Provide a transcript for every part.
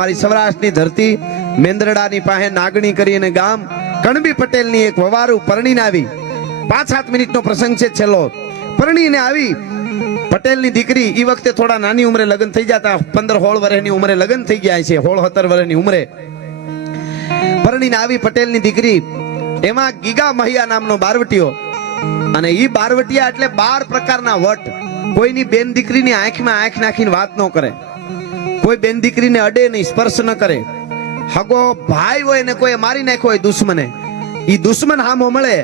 અમારી સૌરાષ્ટ્રની ધરતી મેંદરડાની પાસે નાગણી કરી અને ગામ કણબી પટેલની એક વવારું પરણીને આવી. પાંચ સાત મિનિટનો પ્રસંગ છે છેલ્લો. પરણીને આવી. પટેલની દીકરી એ વખતે થોડા નાની ઉંમરે લગ્ન થઈ જતા. પંદર હોળ વર્ષની ઉંમરે લગ્ન થઈ ગયા છે. હોળ સત્તર વર્ષની ઉંમરે. પરણીને આવી પટેલની દીકરી. એમાં ગીગા મહિયા નામનો બારવટીયો. અને ઈ બારવટિયા એટલે બાર પ્રકારના વટ. કોઈની બેન દીકરીની આંખમાં આંખ નાખીને વાત ન કરે. કોઈ બેન દીકરીને અડે નહીં, સ્પર્શ ન કરે. હગો ભાઈ હોય ને કોઈ મારી નાખ્યો હોય દુશ્મને એ દુશ્મન હામો મળે,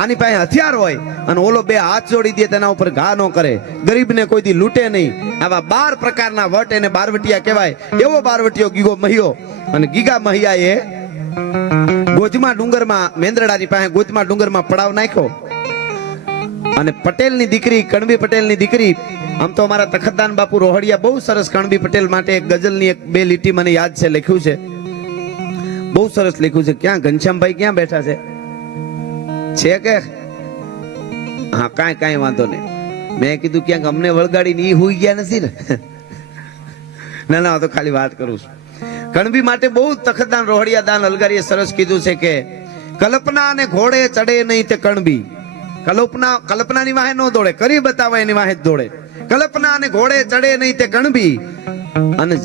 આની પાસે હથિયાર હોય અને ઓલો બે હાથ જોડી દે તેના ઉપર ઘા ન કરે. ગરીબને કોઈ દી લૂંટે નહીં. આવા બાર પ્રકારના વટ એને બારવટિયા કહેવાય. એવો બારવટિયો ગીગો મહિયો અને ગીગા મહિયા એ ગોજમા ડુંગરમાં, મેંદરડાની પાસે ગોજમા ડુંગરમાં પડાવ નાખ્યો. અને પટેલની દીકરી કણબી પટેલની દીકરી આમ તો અમારા તખતદાન બાપુ રોહડિયા બહુ સરસ કણબી પટેલ માટે એક ગઝલની એક બે લીટી મને યાદ છે, લખ્યું છે. બહુ સરસ લખ્યું છે. ક્યાં? ઘનશ્યામભાઈ ક્યાં બેઠા છે? છે કે? હા, કાંઈ કાંઈ વાંધો નહીં. મેં કીધું ક્યાંક અમને વળગાડીને એ હોઈ ગયા નથી ને. ના ના તો ખાલી વાત કરું છું. કણબી માટે બહુ તખતદાન રોહડિયા દાન અલગારીએ સરસ કીધું છે કે, કલ્પના અને ઘોડે ચડે નહીં તે કણબી. કલ્પના, કલ્પનાની વાહે ન દોડે, કરી બતાવે એની વાહે જ દોડે. કલ્પના ને ઘોડે ચડે નહીં તે કણબી અને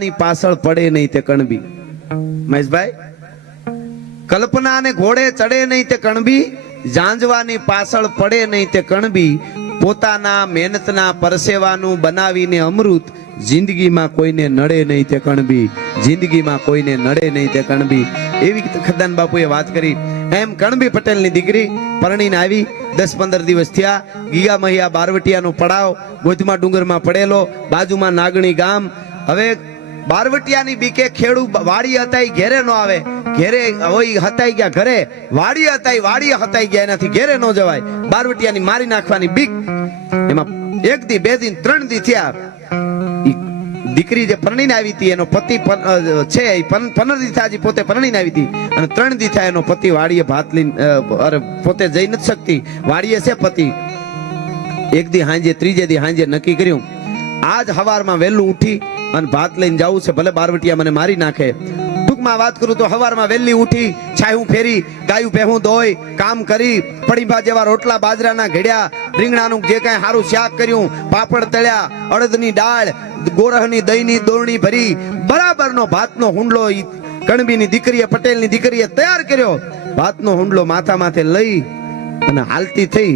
ની પાછળ પડે નહીં તે કણબી. મહેશભાઈ, કલ્પના ને ઘોડે ચડે નહીં તે કણબી જાંજવાની પાછળ પડે નહીં તે કણબી, પોતાના મહેનતના પરસેવાનું બનાવીને અમૃત જિંદગીમાં કોઈને નડે નહીં તે કણબી, જિંદગીમાં કોઈને નડે નહીં તે કણબી. એવી ખદાન બાપુએ વાત કરી. એમ કણબી પટેલની દીકરી પરણીને આવી. દસ પંદર દિવસ થયા. ગીગા મહિયા બારવટિયાનો પડાવ. ગોધમા ડુંગરમાં પડેલો. બાજુમાં નાગણી ગામ. હવે બારવટિયાની બીકે ખેડૂ વાડી હતા ઘેરે નો આવે. ઘેરે હોય હતાઈ ગયા ઘરે. વાડી હતા વાડી હતાઈ ગયા. એનાથી ઘેરે નો જવાય. બારવટિયાની મારી નાખવાની બીક. એમાં એક દી, બે દિન ત્રણ દી થયા. દીકરી જે પરણીને આવી હતી, એનો પતિ છે, એ પંદર પોતે પરણીને આવી હતી. અને ત્રણ દી એનો પતિ વાડીએ ભાત લઈને અરે, પોતે જઈ નથી શકતી. વાડીએ છે પતિ. એક દી હાંજે, ત્રીજે દી હાંજે નક્કી કર્યું, આજ હવારમાં વહેલું ઉઠી અને ભાત લઈને જવું છે, ભલે બારવટિયા મને મારી નાખે. ટૂંકમાં વાત કરું તો હવારમાં વહેલી ઉઠી છાયું ફેરી, ગાયું પહેવું ધોઈ, કામ કરી, પડીભા જેવા રોટલા બાજરાના ઘડ્યા, રીંગણાનું જે કાંઈ સારું શાક કર્યું, પાપડ તળ્યા, અડદની દાળ, ગોરહની દહીંની દોરણી ભરી, બરાબરનો ભાતનો હુંડલો કણબીની દીકરીએ, પટેલની દીકરીએ તૈયાર કર્યો. ભાતનો હુંડલો માથા માથે લઈ અને હાલતી થઈ.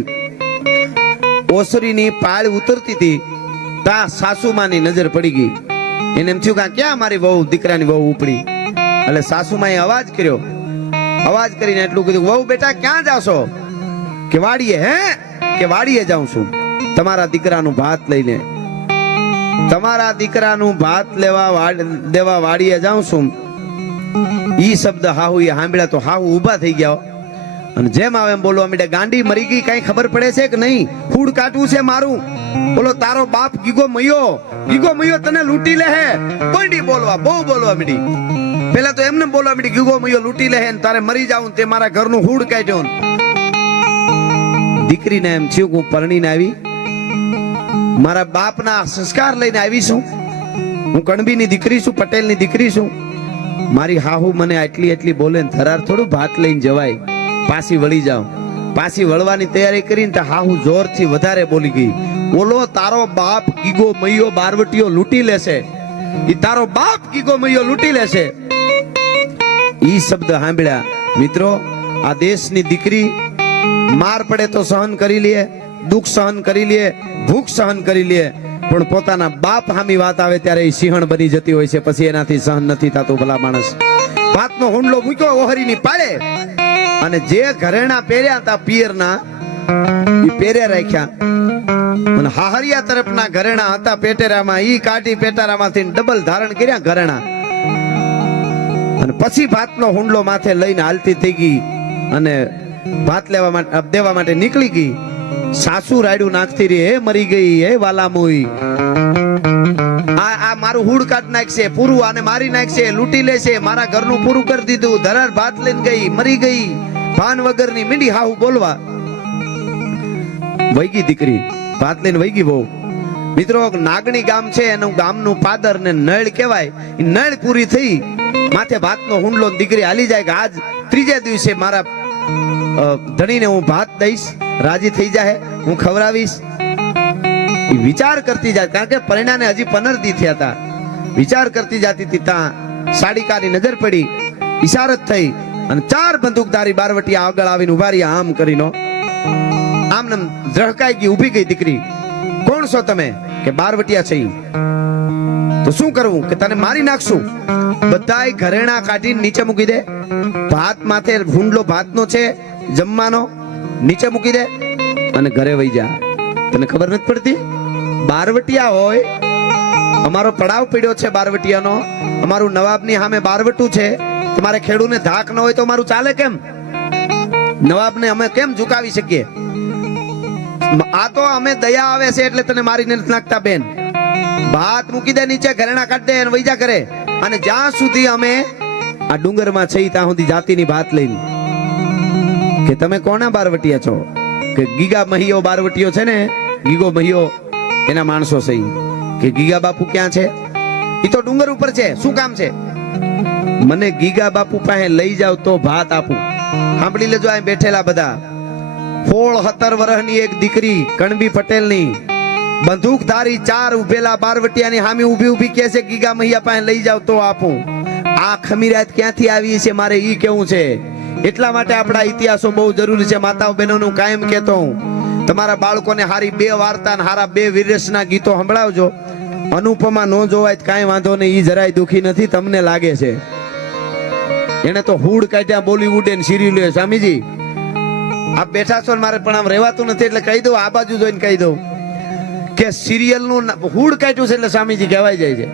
ઓસરીની પાળ ઉતરતી હતી, તા સાસુમાની નજર પડી ગઈ. એને એમ થયું કે ક્યાં મારી વહુ, દીકરાની વહુ ઉપડી? એટલે સાસુમાએ અવાજ કર્યો. અવાજ કરીને એટલું કીધું, વહુ બેટા, ક્યાં જાશો? કે વાડીએ, હે? કે વાડીએ જાઉં છું? તમારા દીકરાનું ભાત લઈને. તમારા દીકરાનું ભાત લેવા દેવા વાડીએ જાઉં છું. ઈ શબ્દ હાહુ એ સાંભળ્યા તો હાહુ ઊભા થઈ ગયા. અને જેમ આવે એમ બોલવા માંડ્યા, ગાંડી મરી ગઈ, કઈ ખબર પડે છે કે નહીં? ફૂડ કાટવું છે મારું? બોલો, તારો બાપ ગીગો મયો ગીગો મયો, તને લૂંટી લે હે. કોઈ બોલવા, બહુ બોલવા માંડી. પેલા તો એમને બોલવા માંડી ગીગો મયો લૂંટી લે ને તારે મરી જાવ તે મારા ઘરનું હૂડ કાઢ્યો. દીકરીને એમ થયું હું પરણીને આવી, મારા બાપના સંસ્કાર લઈને આવી છું. હું કણબીની દીકરી છું, પટેલની દીકરી છું. મારી હાહુ મને આટલી આટલી બોલે ને થરાર થોડું ભાત લઈને જવાય. પાછી વળી જાઉં. પાછી વળવાની તૈયારી કરીને તો હાહુ જોરથી વધારે બોલી ગઈ. બોલો, તારો બાપ ગીગો મૈયો બારવટીઓ લૂંટી લેશે. એ તારો બાપ ગીગો મૈયો લૂંટી લેશે. ઈ શબ્દ સાંભળ્યા, મિત્રો, આ દેશની દીકરી માર પડે તો સહન કરી લે, દુઃખ સહન કરી લે, ભૂખ સહન કરી લે, પણ પોતાના બાપ હામી વાત આવે ત્યારે એ સિંહણ બની જતી હોય છે, પછી એનાથી સહન નથી થતું ભલા માણસ. ભાતનો હુંડલો મૂક્યો ઓહરીની પાડે અને જે ઘરેણા પહેર્યા હતા પિયરના એ પહેર્યા રાખ્યા. અને હાહરિયા તરફના ઘરેણા હતા, પેટેરામાં ઈ કાઢી પેટારામાંથી ડબલ ધારણ કર્યા ઘરેણા. અને પછી ભાતનો હુંડલો માથે લઈને હાલતી થઈ ગઈ અને ભાત લેવા માટે દેવા માટે નીકળી ગઈ. સાસુ રાયડું નાખતી રહી, હે, મરી ગઈ, હે, વાલામોઈ. આ આ મારું હુડ કાઢ નાખશે, પૂરું આને મારી નાખશે, લૂંટી લેશે, મારા ઘરનું પૂરું કરી દીધું, ધરાર ભાત લઈને ગઈ, મરી ગઈ, ભાન વગરની મીંડી હાહુ બોલવા. વૈગી દીકરી, ભાત લઈને વૈગી બહુ. મિત્રો, નાગણી ગામ છે, એનું ગામનું પાદર ને નળ કહેવાય. એ નળ પૂરી થઈ, માથે ભાતનો હુંડલો દીકરી હાલી જાય કે આજ ત્રીજે દિવસે મારા ધણીને હું ભાત દઈશ, રાજી થઈ જાય હું ખવડાવીશ. વિચાર કરતી જાય કારણ કે પરિણાને હજી પનરદી થયા હતા. વિચાર કરતી જાતી હતી ત્યાં સાડિકાની નજર પડી, ઈશારત થઈ, અને ચાર બંદૂકધારી બારવટીયા આગળ આવીને ઊભા આમ કરીને. આમ ઝળકાઈ ગઈ, ઊભી ગઈ દીકરી. છો તમે કે બારવટિયા છે તો શું કરવું? કે તને મારી નાખશું? બધાય ઘરેણા કાઢીને નીચે મૂકી દે. ભાત માથે ભૂંડલો ભાતનો છે, જમવાનો. નીચે મૂકી દે અને ઘરે વહી જા. તને ખબર નથી પડતી? બારવટિયા હોય, અમારો પડાવ પીડ્યો છે બારવટિયાનો. અમારું નવાબની સામે બારવટું છે. તમારે ખેડૂને ધાક ન હોય તો અમારું ચાલે કેમ? નવાબને અમે કેમ ઝુકાવી શકીએ? આ તો અમે દયા આવે છે એટલે તને મારીને નથી નાખતા બેન. ભાત મૂકી દે નીચે, ઘરેણા કાઢ દે અને વૈજા કરે અને જ્યાં સુધી અમે આ ડુંગરમાં છે ત્યાં સુધી જાતિની ભાત લઈને. કે તમે કોના બારવટીયા છો? કે ગીગા મહિયો બારવટીયો છે ને, ગીગો મહિયો એના માણસો છે કે ગીગા બાપુ ક્યાં છે? એ તો ડુંગર ઉપર છે, શું કામ છે? મને ગીગા બાપુ પાસે લઈ જાવ તો ભાત આપું. સાંભળી લેજો અહીં બેઠેલા બધા. સોળ સત્તર વર્ષની એક દીકરી કણબી પટેલની. બંદૂકધારી ચાર ઉભેલા બારવટિયાની હામી ઊભી ઊભી કહે છે, ગીગા મૈયા પાસે લઈ જાવ તો આપું. આ ખમીરાત ક્યાંથી આવી છે, મારે ઈ કેવું છે? એટલા માટે આપણા ઇતિહાસો બહુ જરૂરી છે. માતાઓ બહેનોનું કાયમ કહેતો હું, તમારા બાળકોને હારી બે વાર્તા અને હારા બે વીરસના ગીતો સંભળાવજો. અનુપમા ન જોવાય કાંઈ વાંધો નહીં, ઈ જરાય દુખી નથી, તમને લાગે છે. એને તો હુડ કાઢ્યા બોલીવુડ સિરિયલ સ્વામીજી. આપ બેઠા છો મારે પણ આમ રહેવાતું નથી એટલે કહી દઉં, આ બાજુ જોઈને કહી દઉં કે સિરિયલનું હુડ કાઢ્યું છે એટલે સ્વામીજી કહેવાય જાય છે.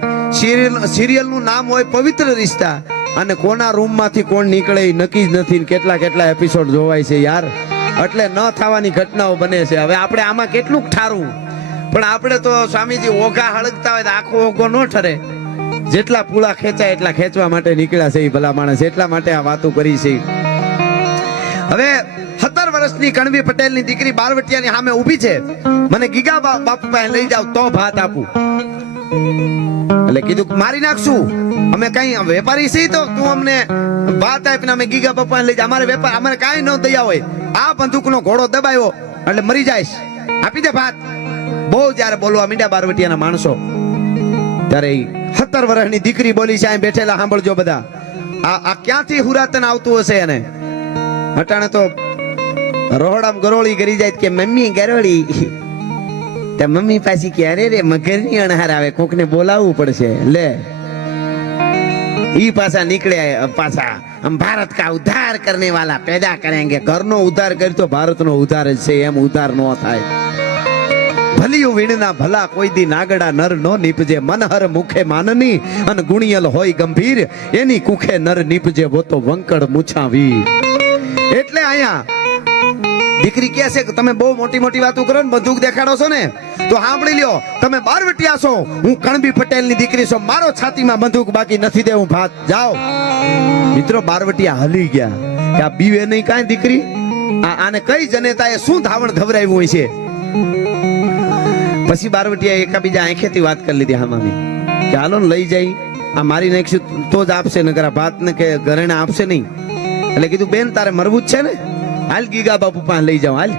સિરિયલનું નામ હોય પવિત્ર રિશ્તા અને કોના રૂમમાંથી કોણ નીકળે એ નક્કી જ નથી કેટલા કેટલા એપિસોડ જોવાય છે યાર. એટલે ન થવાની ઘટનાઓ બને છે. હવે આપણે આમાં કેટલું ઠારું પણ આપણે તો સ્વામીજી ઓઘા હળગતા હોય તો આખો ઓઘો ન ઠરે. જેટલા પૂળા ખેંચાય એટલા ખેંચવા માટે નીકળ્યા છે એ ભલા માણસ. એટલા માટે આ વાતો કરી છે. હવે વર્ષની કણવી પટેલની દીકરી બારવટિયાની સામે ઊભી છે. મને ગીગા બાપુ પાસે લઈ જાવ તો ભાત આપું. એટલે કીધું, મારી નાખશું. અમે કઈ વેપારી છીએ તો તું અમને ભાત આપીને અમે ગીગા બાપુ લઈ જા. અમારે વેપાર, અમારે કાંઈ ન દયા હોય. આ બંદૂકનો ઘોડો દબાયો એટલે મરી જાય આપી દે ભાત. બહુ જ્યારે બોલવા મીંડા બારવટિયાના માણસો. ત્યારે સત્તર વર્ષની દીકરી બોલી છે બેઠેલા સાંભળજો બધા. આ આ ક્યાંથી હુરાતન આવતું હશે એને? હટાણે તો રોહડામ ગરોળી કરી જાય કે મમ્મી ગરોળી? તે મમ્મી પાછી કે અરે રે મગરની અણહાર આવે, કોકને બોલાવવું પડશે. લે. ઈ પાછા નીકળ્યા પાછા હમ ભારત કા ઉદ્ધાર કરને વાલા પેદા કરેંગે. ઘરનો ઉદ્ધાર કરી તો ભારતનો ઉદ્ધાર જ છે, એમ ઉદ્ધાર ન થાય. ભલિયું વીણના ભલા કોઈ દી નાગડા નર નો નીપજે. મનહર મુખે માનની અને ગુણિયલ હોય ગંભીર. એની કુખે નર નીપજે બોતો વંકડ મૂછાવી. એટલે અહીંયા દીકરી કે છે કે તમે બહુ મોટી મોટી વાતો કરો ને, બંદૂક દેખાડો છો ને, તો સાંભળી લ્યો, તમે બારવટિયા છો, હું કણબી પટેલની દીકરી છો, મારો છાતીમાં બંદૂક બાકી નથી દેવું ભાત, જાઓ. મિત્રો બારવટિયા હલી ગયા. કે આ બીવે નહીં કાંઈ દીકરી? આ આને કઈ જનેતાએ શું ધાવણ ધવરાવ્યું હોય છે? પછી બારવટિયા એકાબીજા આંખેથી વાત કરી લીધી, હા, મામી. કે હાલો ને, લઈ જાય આ મારી નાખશું તો જ આપશે નગર આ ભાત ને કે ઘરેણા આપશે નહીં. એટલે કીધું, બેન, તારે મરવું જ છે ને? હાલ ગીગા બાપુ પાસે લઈ જાઉં, હાલ.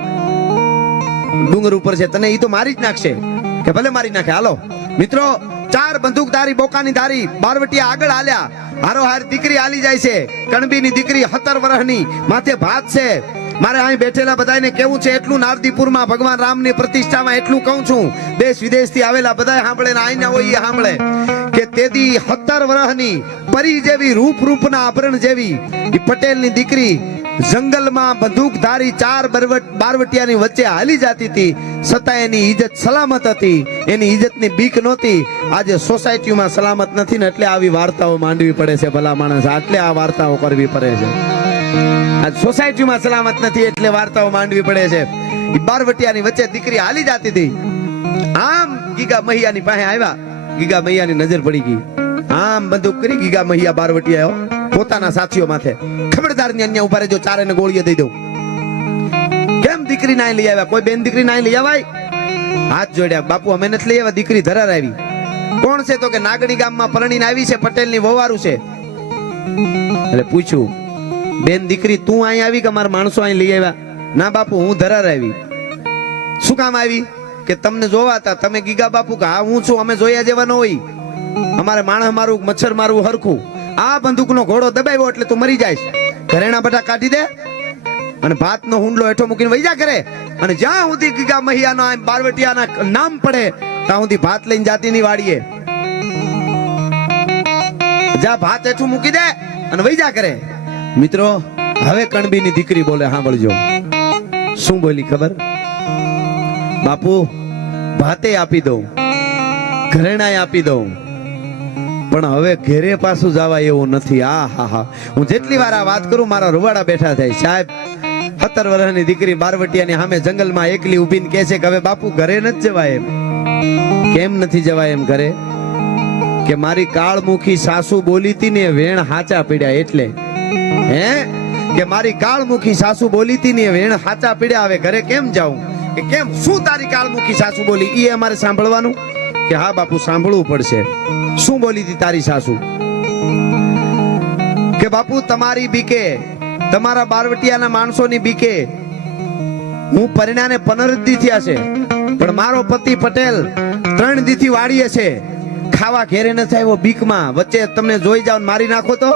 ડુંગર ઉપર છે. તને એ તો મારી જ નાખશે. કે ભલે મારી નાખે. હાલો. મિત્રો, ચાર બંદૂકધારી બોકાની ધારી બારવટીયા આગળ આલ્યા હારો હાર દીકરી આલી જાય છે. કણબીની દીકરી હતર વર્ષની માથે ભાત છે. મારે અહીં બેઠેલા બધાને કેવું છે? એટલું નારદીપુરમાં ભગવાન રામની પ્રતિષ્ઠામાં એટલું કહું છું. દેશ વિદેશથી આવેલા બધા સાંભળે ને આઈને હોય એ સાંભળે. કે તેદી હતર વર્ષની પરી જેવી, રૂપ રૂપના આભરણ જેવી એ પટેલની દીકરી જંગલમાં બંદૂકધારી ચાર બરવટ બારવટિયાની વચ્ચે હાલી જતી હતી. છતાં એની ઇજ્જત સલામત હતી. એની ઇજ્જતની બીક નહોતી. આજે સોસાયટીમાં સલામત નથી ને એટલે આવી વાર્તાઓ માંડવી પડે છે ભલા માણસ. આટલે આ વાર્તાઓ કરવી પડે છે. આજ સોસાયટીમાં સલામત નથી એટલે વાર્તાઓ માંડવી પડે છે. બારવટિયાની વચ્ચે દીકરી હાલી જતી હતી. આમ ગીગા મહિયાની પાસે આવ્યા. ગીગા મહિયાની નજર પડી ગઈ. આમ બધું કરી ગીગા મહિયા બારવટી આવ્યો. પોતાના સાથીઓ માથે. ખબરદાર ને અન્ય ઊભા રહેજો ચારે ને ગોળીએ દઈ દઉં. કેમ દીકરી ના લઈ આવ્યા? કોઈ બેન દીકરી ના લઈ આવાય? હાથ જોડ્યા. બાપુ, અમે નથી લઈ આવ્યા, દીકરી ધરાર આવી. કોણ છે તો કે નાગડી ગામમાં પરણીને આવી છે, પટેલની વવારું છે? એટલે પૂછ્યું, બેન દીકરી, તું અહીં આવી કે મારા માણસો અહીં લઈ આવ્યા? ના બાપુ, હું ધરાર આવી. શું કામ આવી? કે તમને જોવા હતા? તમે ગીગા બાપુ કે, હા, હું છું, અમે જોયા જેવા ન હોય. અમારે માણસ મારું, મચ્છર મારું હરખું. આ બંદૂકનો ઘોડો દબાવ્યો એટલે તું મરી જાય ઘરેણા બધા કાઢી દે અને ભાતનો હુંડલો હેઠો મૂકીને વૈજા કરે અને જ્યાં સુધી ગીગા મહિયાનો બારવટિયાના નામ પડે, ત્યાં સુધી ભાત લઈને જાતીની વાડીએ. જા ભાત હેઠું મૂકી દે અને વૈજા કરે મિત્રો, હવે કણબીની દીકરી બોલે, સાંભળજો. શું બોલી ખબર? બાપુ, ભાતે આપી દઉં. ઘરેણાએ આપી દઉં. પણ હવે ઘેરે પાછું જવા એવું નથી. આ, હા હા. હું જેટલી વાર આ વાત કરું, મારા રૂવાડા બેઠા થાય. સાહેબ, સત્તર વર્ષની દીકરી બારવટિયાની સામે જંગલમાં એકલી ઊભીને કહે છે કે હવે બાપુ ઘરે નથી જવાય એમ. કેમ નથી જવાય એમ ઘરે? કે મારી કાળમુખી સાસુ બોલી હતી ને વેણ હાચા પીડ્યા એટલે. હે? કે મારી કાળમુખી સાસુ બોલી હતી ને વેણ હાચા પીડ્યા, હવે ઘરે કેમ જાઉં? કે કેમ? શું તારી કાળમુખી સાસુ બોલી? એ અમારે સાંભળવાનું? કે હા બાપુ, સાંભળવું પડશે. શું બોલી હતી તારી સાસુ? કે બાપુ, તમારી બીકે, તમારા બારવટિયાના માણસોની બીકે, હું પરિણાને પંદર દી થયા છે. પણ મારો પતિ પટેલ ત્રણ દીથી વાળીએ છે. ખાવા ઘેરે ન થાય બીકમાં. વચ્ચે તમને જોઈ જાવ મારી નાખો તો?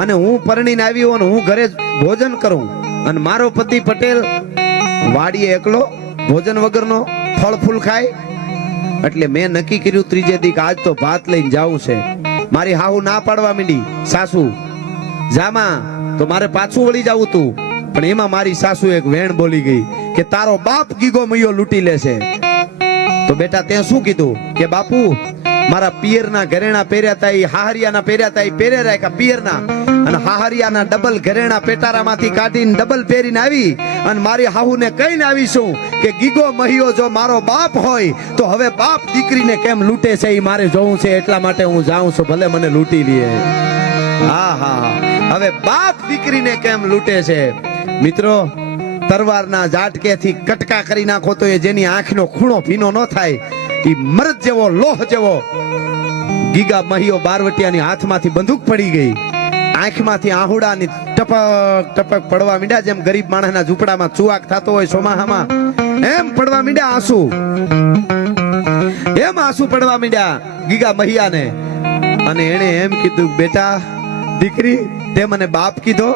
અને હું પરણીને આવી હોઉં હું ઘરે ભોજન કરું. અને મારો પતિ પટેલ વાડીએ એકલો, ભોજન વગરનો ફળ ફૂલ ખાય. એટલે મેં નક્કી કર્યું ત્રીજે દીક આજ તો ભાત લઈને જવું છે. મારી હાહુ ના પાડવા માંડી, સાસુ. જામા, તો મારે પાછું વળી જવું તું. પણ એમાં મારી સાસુ એક વેણ બોલી ગઈ કે તારો બાપ ગીગો મૈયો લૂંટી લેશે તો બેટા તે શું કીધું? કે બાપુ મારા પિયરના ઘરેણા પહેર્યા તા એ હાહરિયાના પહેર્યા તા એ પહેર્યા રાખ્યા પિયરના. અને હાહરિયાના ડબલ ઘરેણા પેટારામાંથી કાઢીને ડબલ પહેરીને આવી અને મારી હાહુને કહીને આવીશું કે, ગીગો મહિયો, જો મારો બાપ હોય, તો હવે બાપ દીકરીને કેમ લૂંટે છે? એ મારે જોવું છે, એટલા માટે હું જાઉં છું, ભલે મને લૂંટી લે. હા હા. હવે બાપ દીકરીને કેમ લૂંટે છે? મિત્રો, તરવારના ઝાટકેથી કટકા કરી નાખો તો એ જેની આંખનો ખૂણો ભીનો ન થાય. એ મરદ જેવો, લોહ જેવો. ગીગા મહિયો બારવટિયાની હાથમાંથી બંદૂક પડી ગઈ. આંખમાંથી આહુડાની ટપક ટપક પડવા મીડ્યા જેમ ગરીબ માણસના ઝૂંપડામાં ચુવાક થતો હોય સોમાહામાં એમ પડવા મીડ્યા આંસુ. એમ આંસુ પડવા મીડ્યા ગીગા મહિયાને. અને એણે એમ કીધું, બેટા, દીકરી, તે મને બાપ કીધો.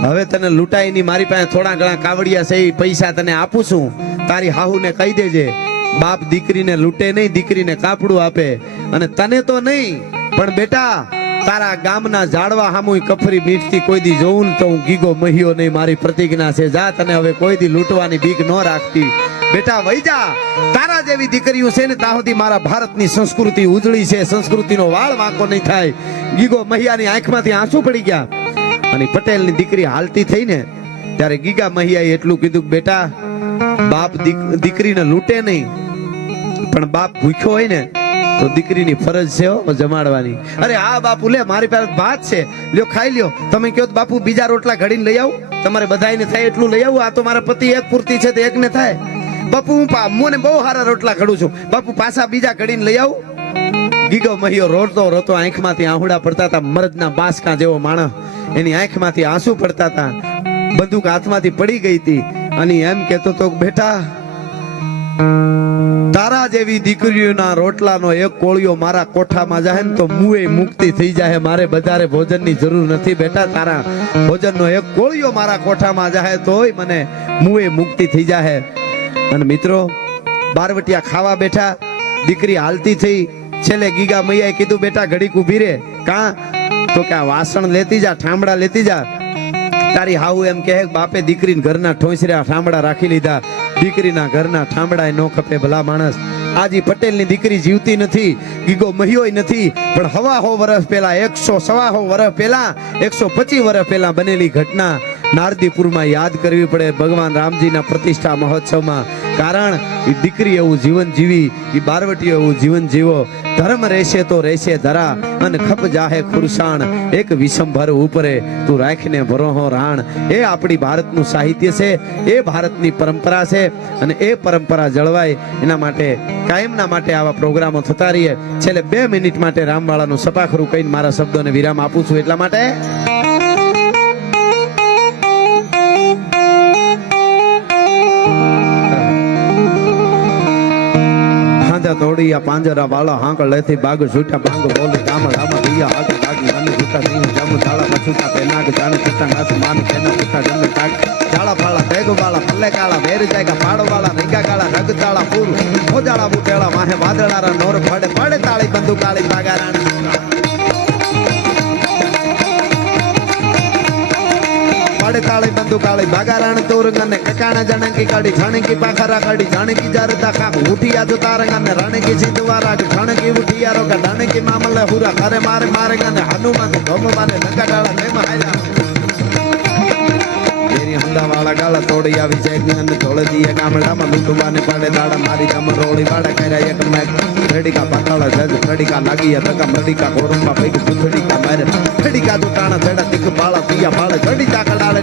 હવે તને લૂંટાઈ ની મારી પાસે થોડા ઘણા કાવડિયા છે એ પૈસા તને આપું છું. તારી હાહુને કહી દેજે. બાપ દીકરીને લૂંટે નહીં, દીકરીને કાપડું આપે. અને તને તો નહીં, પણ બેટા, તારા ગામના ઝાડવા હામુય કફરી મીઠતી કોઈ દી જોઉં તો હું ગીગો મહિયો નહીં, મારી પ્રતિજ્ઞા છે, જા તને હવે કોઈ દી લૂંટવાની બીક ન રાખતી. બેટા, વહી જા. તારા જેવી દીકરીઓ છે ને સુધી મારા ભારતની સંસ્કૃતિ ઉજળી છે, સંસ્કૃતિનો વાળ વાંકો નહીં થાય. ગીગો મહિયાની આંખમાંથી આંસુ પડી ગયા. અને પટેલની દીકરી હાલતી થઈ ને, ત્યારે ગીગા મહિયાએ એટલું કીધું બેટા, બાપ દીક- દીકરીને લૂંટે નહીં. પણ બાપ ભૂખ્યો હોય ને, તો દીકરીની ફરજ છે જમાડવાની. અરે આ બાપુ, લે, મારી પાસે ભાત છે. લ્યો, ખાઈ લ્યો. તમે કહો બાપુ, બીજા રોટલા ઘડીને લઈ આવું. તમારે બધાને થાય એટલું લઈ આવું. આ તો મારા પતિ એક પૂરતી છે, તો એકને થાય. બાપુ, હું મને બહુ સારા રોટલા ઘડું છું. બાપુ, પાછા બીજા ઘડીને લઈ આવું. ગીગો મહિયો રોડતો રોતો આંખમાંથી આહુડા પડતા હતા, મરદના બાસકા જેવો માણસ. એની આંખમાંથી આંસુ પડતા હતા. બંદૂક હાથમાંથી પડી ગઈ હતી. અને એમ કહેતો તો, બેટા તારા જેવી દીકરીઓના રોટલાનો એક કોળિયો મારા કોઠામાં જાય ને તો મુએ મુક્તિ થઈ જાય. મારે બજારે ભોજનની જરૂર નથી બેટા. તારા ભોજનનો એક કોળિયો મારા કોઠામાં જાય તોય મને મુએ મુક્તિ થઈ જાય. અને મિત્રો, બારવટિયા ખાવા બેઠા. દીકરી હાલતી થઈ. છેલ્લે ગીગા મૈયાએ કીધું, બેટા, ઘડીક ઊભી રે. કાં? તો કે આ વાસણ લેતી જા, ઠામડા લેતી જા. તારી હાઉ એમ કહે, બાપે દીકરીને ઘરના ઠોંસર્યા, ઠામડા રાખી લીધા. દીકરીના ઘરના ઠામડા નો ખપે ભલા માણસ. આજી પટેલની દીકરી જીવતી નથી, ગીગો મહિયોય નથી, પણ હવા હો વર્ષ પહેલા, એકસો સવા હો વર્ષ પહેલા, એકસો પચીસ વર્ષ પહેલા બનેલી ઘટના નારદીપુરમાં યાદ કરવી પડે ભગવાન રામજીના પ્રતિષ્ઠા મહોત્સવમાં. કારણ એ દીકરી એવું જીવન જીવી, એ બારવટીઓ એવું જીવન જીવો. ધર્મ રહેશે તો રહેશે ધરા, અને ખપ જાહે ખુરસાણ. એક વિષમભર ઉપરે તું રાખીને ભરોહો રાણ. એ આપણી ભારતનું સાહિત્ય છે, એ ભારતની પરંપરા છે, અને એ પરંપરા જળવાય. એના માટે, કાયમના માટે આવા પ્રોગ્રામો થતા રહીએ. છેલ્લે બે મિનિટ માટે રામવાળાનું સપાખરું કહીને મારા શબ્દોને વિરામ આપું છું એટલા માટે હાંજા આ પાંજરા વાળા હાંકળ લેથી બાગ છૂટા, બાંગ બોલી ગામ રામા, દિયા, હાથ બાગી મન છૂટા, સિંહ, જામુ તાળા મછૂટા પેનાગ જાણે છૂટા નાસ માન, તેના છૂટા, જમ તાગ ચાળા ફાળા, બેગ વાળા, પલ્લે કાળા, વેર જાયગા, પાડો વાળા, રીંગા કાળા, રગ તાળા પૂર ખોજાળા બુટેળા, માહે વાદળારા, નોર ફડે પડે તાળી બંદુ કાળી બાગા તાળી બંદુ કાળી બાગારાણ તોરંગ અને કકાણા જણકી કાઢી, જાણકી પાખરા કાઢી, જાણકી જારતા ખાક ઉઠિયા જો તારંગ અને રણકી સિદ્ધવારા જાણકી ઉઠિયા રોકા જાણકી મામલે હુરા કરે મારે મારે અને હનુમાન, ધોમવાને લંકા ડાળા ને મહાયા તેરી હંદા વાળા ગાળા તોડી આવી જાય અને તોડે દીએ ગામડામાં લૂંટવાને પાડે દાડા, મારી ગામ રોળી વાડા કર્યા એક મેક રેડિકા પાતાળા જજ રેડિકા લાગીયા તકા મરડિકા ગોરંબા પૈક પુથડીકા મારે. રેડિકા તો ટાણા થેડા તીખ બાળા પિયા બાળે રેડિકા કડાળે.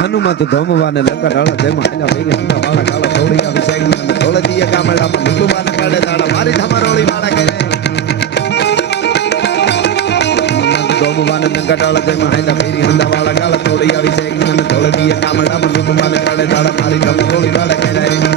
હનુમત ધમવાને લંકાડાળા તેમાં એના ભેગે સીમા વાળા કાળા ધોળિયા વિસાઈ ધોળજીએ કામડામાં નીકળું વાળા કાળે દાડા મારી ધામા રોળી વાળા કરે. ધોમવાને લંકાડાળા તેમાં એના ભેરી હંદા વાળા કાળા ધોળિયા વિસાઈ ધોળજીએ કામડામાં નીકળું વાળા કાળે વાળા કરે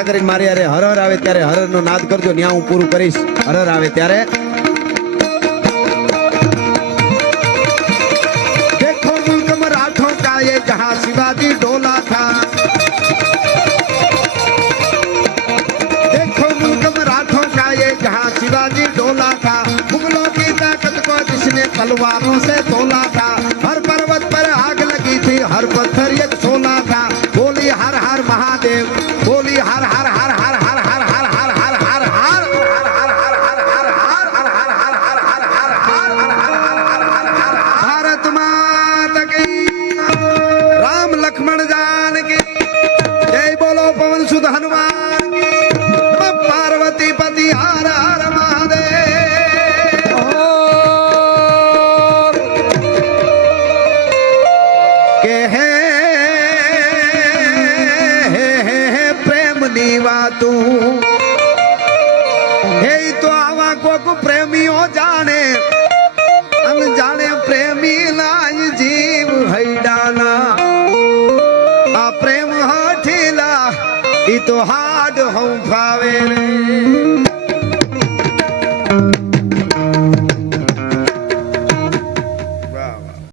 કૃપા કરીને મારી અરે હરર આવે ત્યારે હરરનો નાદ કરજો ત્યાં હું પૂરું કરીશ હરર આવે ત્યારે દેખો મુલ્ક મરાઠો કા યે જહા શિવાજી ડોલા થા દેખો મુલ્ક મરાઠો કા યે જહા શિવાજી ડોલા થા મુગલોं की ताकत को जिसने तलवारों से तोला था हर पर्वत पर आग लगी थी हर पत्थर ये